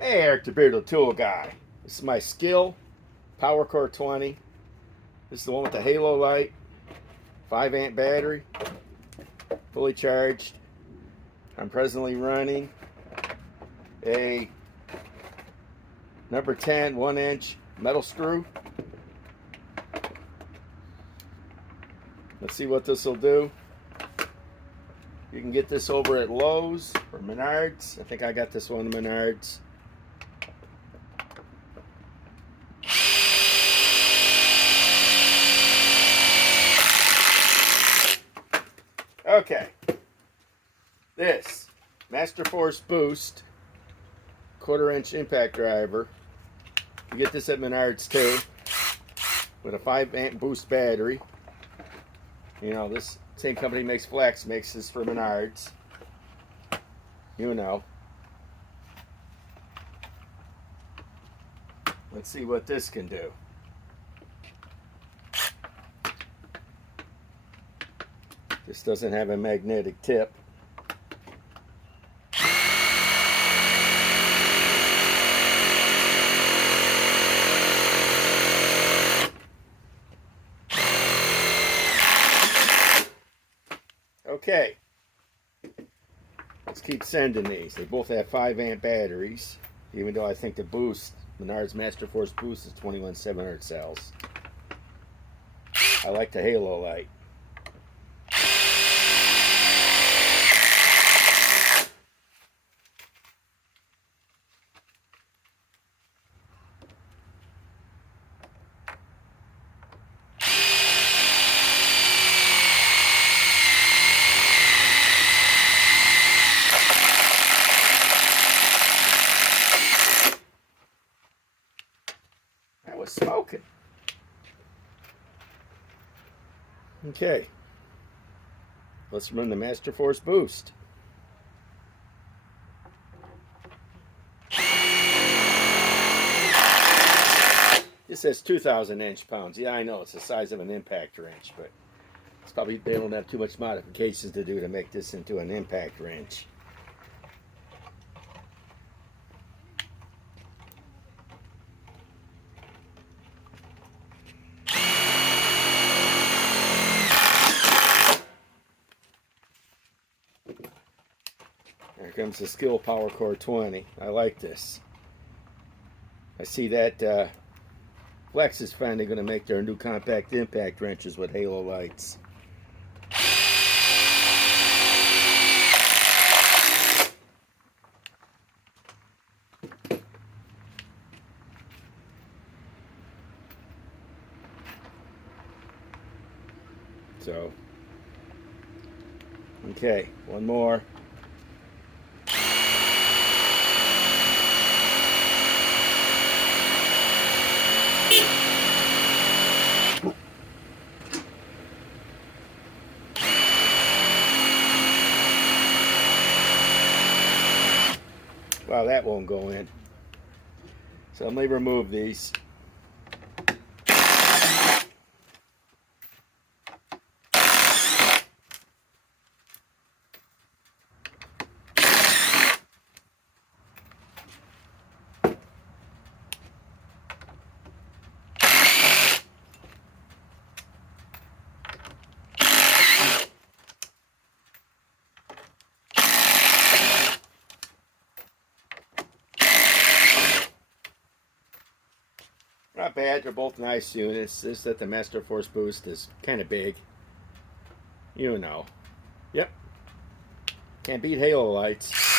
Hey, Eric the Bearded Tool Guy. This is my SKIL PWRCORE 20. This is the one with the halo light, 5 amp battery, fully charged. I'm presently running a number 10 1-inch metal screw. Let's see what this will do. You can get this over at Lowe's or MENARDS. I think I got this one at MENARDS. Okay, this Master Force Boost 1/4-inch impact driver. You get this at Menards too, with a 5 amp boost battery. You know, this same company makes flex, makes this for Menards. You know. Let's see what this can do. This doesn't have a magnetic tip. Okay, let's keep sending these. They both have 5 amp batteries, even though I think the boost, Menards Master Force Boost, is 21,700 cells. I like the halo light. That was smoking. Okay, let's run the Master Force Boost. This says 2,000 inch-pounds. Yeah, I know it's the size of an impact wrench, but it's probably they don't have too much modifications to do to make this into an impact wrench. Here comes the SKIL PWRCORE 20. I like this. I see that Flex is finally going to make their new compact impact wrenches with halo lights. So, okay, one more. Wow, that won't go in. So let me remove these. Not bad, they're both nice units. This that the Master Force Boost is kind of big. You know. Yep. Can't beat halo lights.